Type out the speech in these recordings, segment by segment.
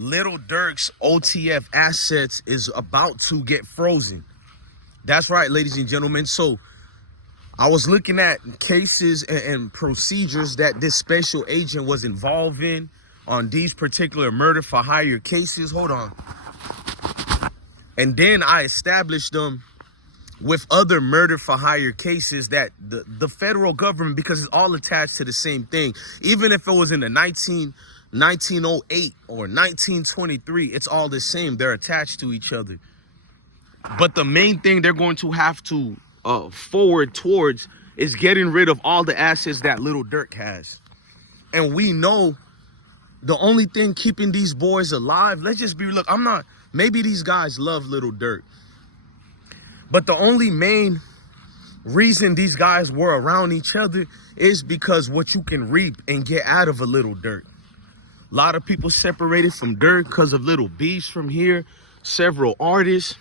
Little Durk's OTF assets is about to get frozen. That's right, ladies and gentlemen. So I was looking at cases and procedures that this special agent was involved in on these particular murder for hire cases. Hold on. And then I established them with other murder for hire cases that the federal government, because it's all attached to the same thing, even if it was in the 1908 or 1923, it's all the same. They're attached to each other. But the main thing they're going to have to forward towards is getting rid of all the assets that Little Durk has. And we know the only thing keeping these boys alive, let's just be, look, maybe these guys love Little Durk, but the only main reason these guys were around each other is because what you can reap and get out of a Little Durk. A lot of people separated from Durk because of Little Beast from here, several artists.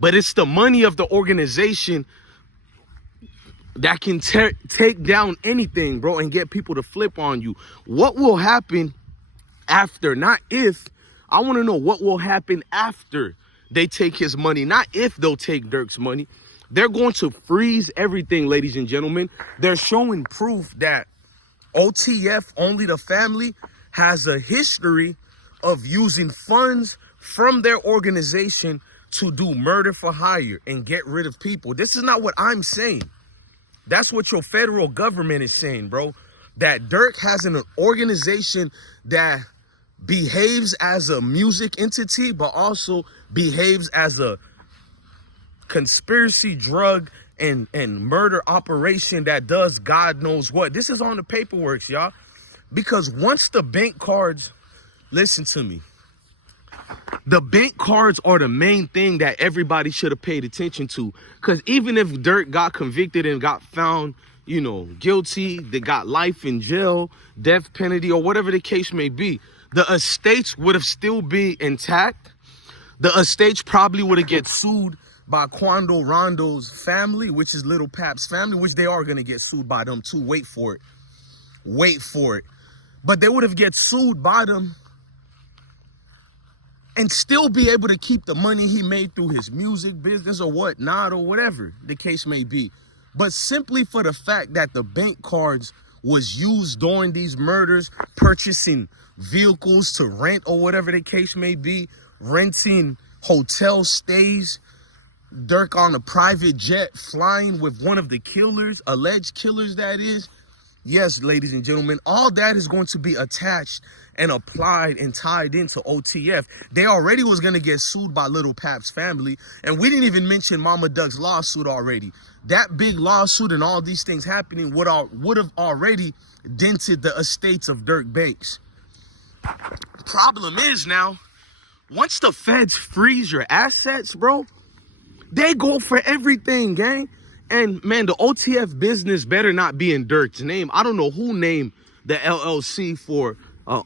But it's the money of the organization that can take down anything, bro, and get people to flip on you. What will happen after, not if. I want to know what will happen after they take his money, not if they'll take Durk's money. They're going to freeze everything, ladies and gentlemen. They're showing proof that OTF, Only the Family, has a history of using funds from their organization to do murder for hire and get rid of people. This is not what I'm saying. That's what your federal government is saying, bro. That Durk has an organization that behaves as a music entity, but also behaves as a conspiracy, drug, and murder operation that does God knows what. This is on the paperwork, y'all. Because once the bank cards, listen to me, the bank cards are the main thing that everybody should have paid attention to. Because even if Durk got convicted and got found, you know, guilty, they got life in jail, death penalty, or whatever the case may be, the estates would have still been intact. The estates probably would have get sued by Quando Rondo's family, which is Little Pap's family, which they are going to get sued by them too. Wait for it. Wait for it. But they would have get sued by them and still be able to keep the money he made through his music business or whatnot or whatever the case may be. But simply for the fact that the bank cards was used during these murders, purchasing vehicles to rent or whatever the case may be, renting hotel stays, Durk on a private jet flying with one of the killers, alleged killers that is. Yes, ladies and gentlemen, all that is going to be attached and applied and tied into OTF. They already was going to get sued by Little Pap's family. And we didn't even mention Mama Duck's lawsuit already. That big lawsuit and all these things happening would have already dented the estates of Durk Banks. Problem is now, once the feds freeze your assets, bro, they go for everything, gang. And man, the OTF business better not be in Durk's name. I don't know who named the LLC for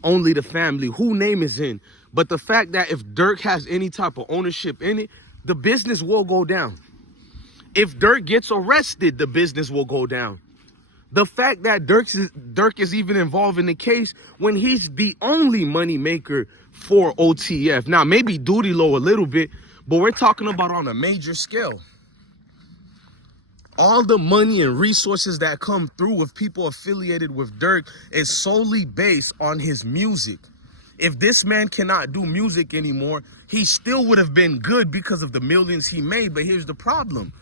Only the Family, who name is in. But the fact that if Durk has any type of ownership in it, the business will go down. If Durk gets arrested, the business will go down. The fact that Durk is even involved in the case when he's the only money maker for OTF. Now, maybe duty low a little bit, but we're talking about on a major scale. All the money and resources that come through with people affiliated with Durk is solely based on his music. If this man cannot do music anymore, he still would have been good because of the millions he made. But here's the problem.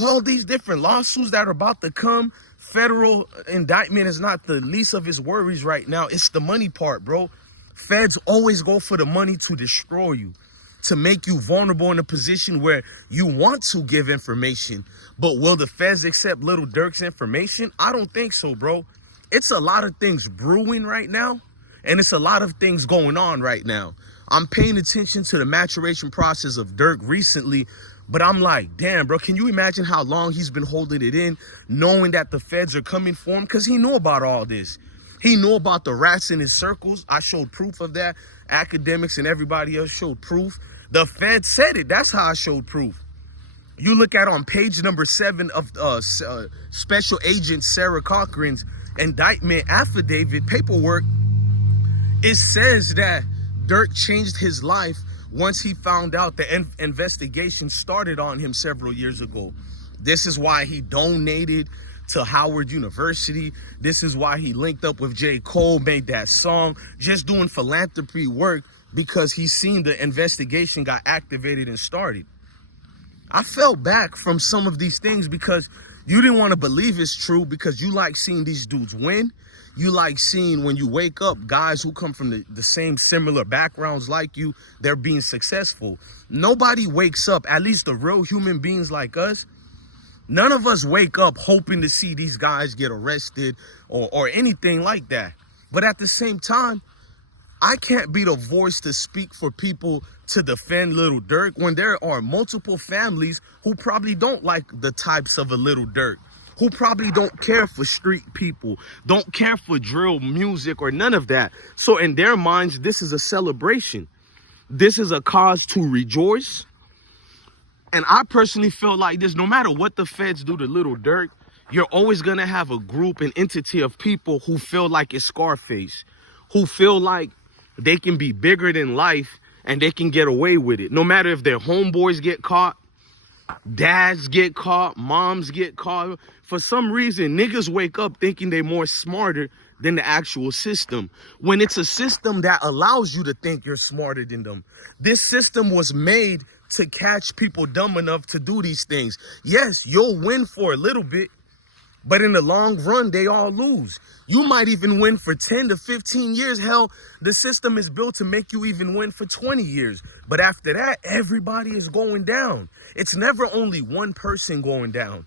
All these different lawsuits that are about to come, federal indictment is not the least of his worries right now. It's the money part, bro. Feds always go for the money to destroy you, to make you vulnerable in a position where you want to give information. But will the feds accept Little Durk's information? I don't think so, bro. It's a lot of things brewing right now, and it's a lot of things going on right now. I'm paying attention to the maturation process of Durk recently, but I'm like, damn, bro, can you imagine how long he's been holding it in, knowing that the feds are coming for him? Because he knew about all this. He knew about the rats in his circles. I showed proof of that. Academics and everybody else showed proof. The Fed said it. That's how I showed proof. You look at on page number 7 of Special Agent Sarah Corcoran's indictment affidavit paperwork, It says that Durk changed his life once he found out the investigation started on him several years ago. This is why he donated to Howard University. This is why he linked up with J. Cole, made that song, just doing philanthropy work because he seen the investigation got activated and started. I felt back from some of these things because you didn't want to believe it's true, because you like seeing these dudes win. You like seeing, when you wake up, guys who come from the same similar backgrounds like you, they're being successful. Nobody wakes up, at least the real human beings like us, none of us wake up hoping to see these guys get arrested or anything like that. But at the same time, I can't be the voice to speak for people to defend Little Durk when there are multiple families who probably don't like the types of a Little Durk, who probably don't care for street people, don't care for drill music or none of that. So in their minds, this is a celebration. This is a cause to rejoice. And I personally feel like this, no matter what the feds do to Little Durk, you're always going to have a group, an entity of people who feel like it's Scarface, who feel like they can be bigger than life and they can get away with it. No matter if their homeboys get caught, dads get caught, moms get caught. For some reason, niggas wake up thinking they're more smarter than the actual system, when it's a system that allows you to think you're smarter than them. This system was made to catch people dumb enough to do these things. Yes, you'll win for a little bit, but in the long run, they all lose. You might even win for 10 to 15 years. Hell, the system is built to make you even win for 20 years. But after that, everybody is going down. It's never only one person going down.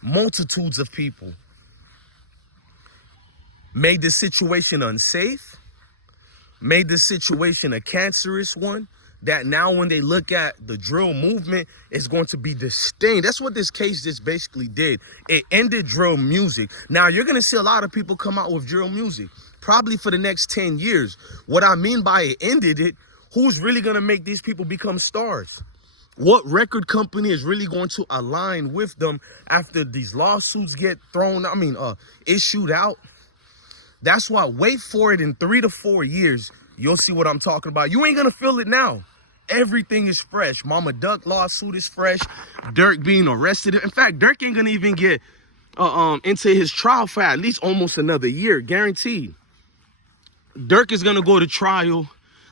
Multitudes of people made the situation unsafe, made the situation a cancerous one, that now when they look at the drill movement, it's going to be disdained. That's what this case just basically did. It ended drill music. Now, you're going to see a lot of people come out with drill music, probably for the next 10 years. What I mean by it ended it, who's really going to make these people become stars? What record company is really going to align with them after these lawsuits get issued out? That's why, wait for it in 3 to 4 years. You'll see what I'm talking about. You ain't going to feel it now. Everything is fresh. Mama Duck lawsuit is fresh. Durk being arrested. In fact, Durk ain't going to even get into his trial for at least almost another year, guaranteed. Durk is going to go to trial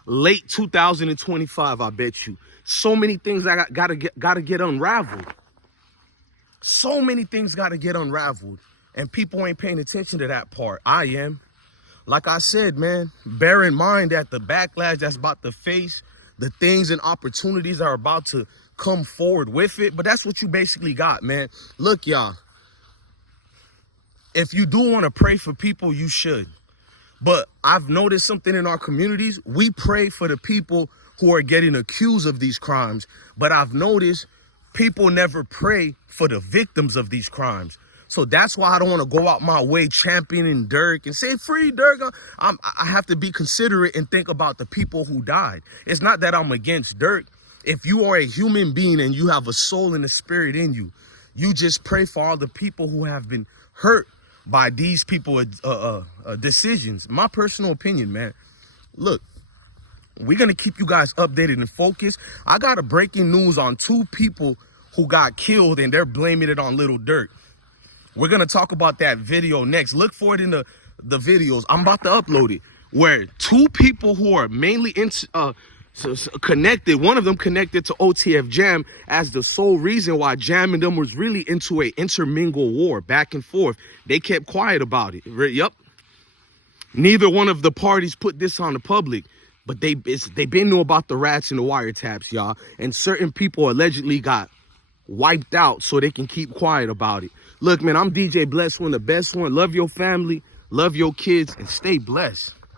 late 2025, I bet you. So many things that gotta get unraveled. So many things gotta get unraveled. And people ain't paying attention to that part. I am. Like I said, man, bear in mind that the backlash that's about to face, the things and opportunities that are about to come forward with it. But that's what you basically got, man. Look, y'all, if you do want to pray for people, you should. But I've noticed something in our communities. We pray for the people who are getting accused of these crimes. But I've noticed people never pray for the victims of these crimes. So that's why I don't want to go out my way championing Durk and say, free Durk. I have to be considerate and think about the people who died. It's not that I'm against Durk. If you are a human being and you have a soul and a spirit in you, you just pray for all the people who have been hurt by these people's decisions. My personal opinion, man. Look, we're going to keep you guys updated and focused. I got a breaking news on 2 people who got killed and they're blaming it on Little Durk. We're going to talk about that video next. Look for it in the videos. I'm about to upload it, where 2 people who are mainly connected, one of them connected to OTF Jam as the sole reason why Jam and them was really into a intermingle war back and forth. They kept quiet about it. Yep. Neither one of the parties put this on the public, but they been knew about the rats and the wiretaps, y'all. And certain people allegedly got wiped out so they can keep quiet about it. Look, man, I'm DJ Blessed One, the best one. Love your family, love your kids, and stay blessed.